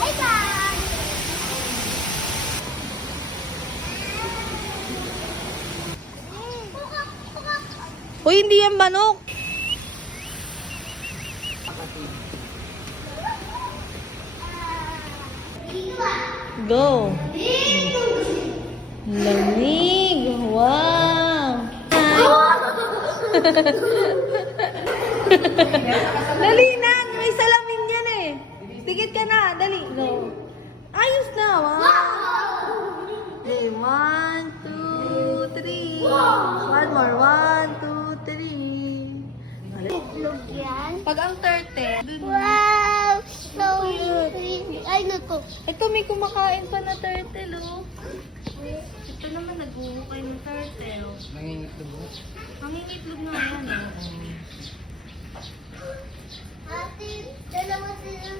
Bye-bye! Uy, hindi yan manok. Go. Lamig. Wow. Dali na. May salamin yan eh. Tikit ka na. Dali. Go. Ayos na. Wow. Okay, 1, 2, 3. One more. 1, 2, 3. Itlog yan. Pag ang turtle, Wow! So pretty. Ay, naku. ito may kumakain pa na turtle, oh. Ito naman nag-uukay ng turtle. Nangingitlog mo? Nangingitlog nga yan, oh. Ate, dalawa sila.